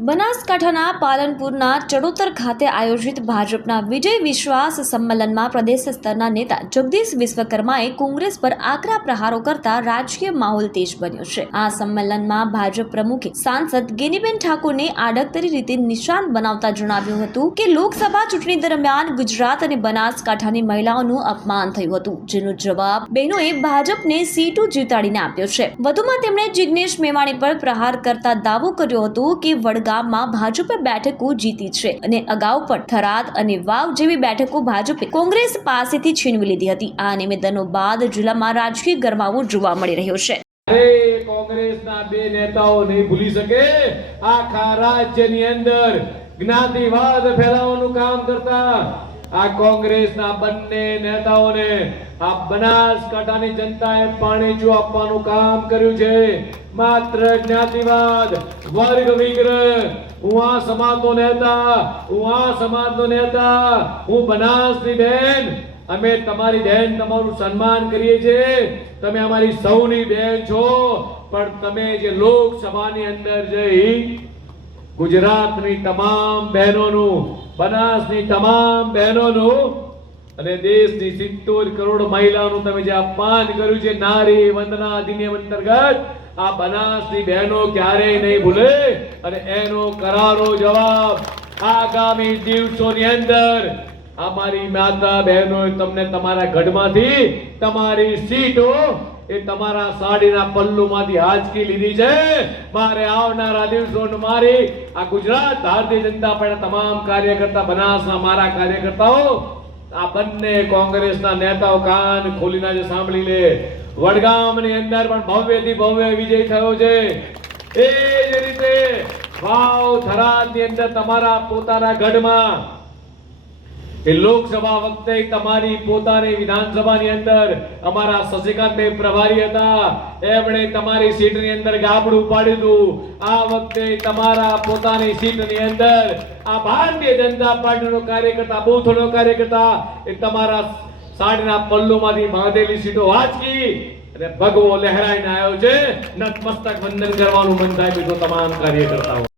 બનાસકાંઠાના પાલનપુરના ચડોતર ખાતે આયોજિત ભાજપના વિજય વિશ્વાસ સંમેલનમાં પ્રદેશ સ્તરના નેતા જગદીશ વિશ્વકર્માએ કોંગ્રેસ પર આકરા પ્રહારો કરતા રાજકીય માહોલ તેજ બન્યો છે। આ સંમેલનમાં ભાજપ પ્રમુખે સાંસદ ગેનીબેન ઠાકોરને આડકતરી રીતે નિશાન બનાવતા જણાવ્યું હતું કે લોકસભા ચૂંટણી દરમિયાન ગુજરાત અને બનાસકાંઠાની મહિલાઓનું અપમાન થયું હતું, જેનો જવાબ બહેનોએ ભાજપને સીટો જીતાડીને આપ્યો છે। વધુમાં તેમણે જિગ્નેશ મેવાણી પર પ્રહાર કરતા દાવો કર્યો હતો કે ગામમાં ભાજપે બેઠકો જીતી છે અને અગાઉ પણ થરાદ અને વાવ જેવી બેઠકો ભાજપે કોંગ્રેસ પાસેથી છીનવી લીધી હતી। આ નિવેદનો બાદ જિલ્લામાં રાજકીય ગરમાવો જોવા મળી રહ્યો છે। કોંગ્રેસના બે નેતાઓ નહીં ભૂલી શકે આખા રાજ્યની અંદર જ્ઞાતિવાદ ફેલાવવાનું કામ કરતા આ કોંગ્રેસના બંને નેતાઓને આ બનાસકાંઠાની જનતાએ પાણી જો આપવાનું કામ કર્યું છે। માત્ર જ્ઞાતિવાદ, વર્ગ વિગ્રહ, હું આ સમાજનો નેતા, હું બનાસની બેન, અમે તમારી બેન, તમારું સન્માન કરીએ છીએ, તમે અમારી સૌની બેન છો, પણ તમે જે લોકસભાની અંદર જઈ ગુજરાતની તમામ બહેનોનું, બનાસની તમામ બહેનોનું અને દેશની 70 કરોડ મહિલાઓનું તમે જે અપમાન કર્યું છે નારી વંદના અધિનિયમ અંતર્ગત, આ બનાસની બહેનો ક્યારેય નહીં ભૂલે અને એનો કરારો જવાબ આગામી દિવસોની અંદર અમારી માતા બહેનોએ તમને તમારા ગઢમાંથી તમારી સીટો એ તમારા સાડીના પલ્લુમાંથી હાજકી લીધી છે। મારે આવનારા દિવસોમાં મારી આ ગુજરાત ભારતીય જનતા પાર્ટીના તમામ કાર્યકર્તા, બનાસના મારા કાર્યકર્તાઓ, આ બંને કોંગ્રેસના નેતાઓ કાન ખોલીને જે સાંભળી લે, વડગામની અંદર પણ ભવ્યથી ભવ્ય વિજય થયો છે। એ જ રીતે વાવ થરાદની અંદર તમારા પોતાના ગઢમાં એ લોકસભા વખતે તમારી પોતાની વિધાનસભાની અંદર અમારા શશિકાંતભાઈ પ્રભારી હતા, એમણે તમારી સીટની અંદર ગાબડું પાડ્યું હતું। આ વખતે તમારા પોતાની સીટની અંદર આ ભારતીય જનતા પાર્ટીનો કાર્યકર્તા, બૂથનો કાર્યકર્તા એ તમારા સાડીના પલ્લુમાંથી બાંધેલી સીટો વાંચી અને ભગવો લહેરાઈને આવ્યો છે। નતમસ્તક વંદન કરવાનું મન થાય બીજો તમામ કાર્યકર્તાઓ।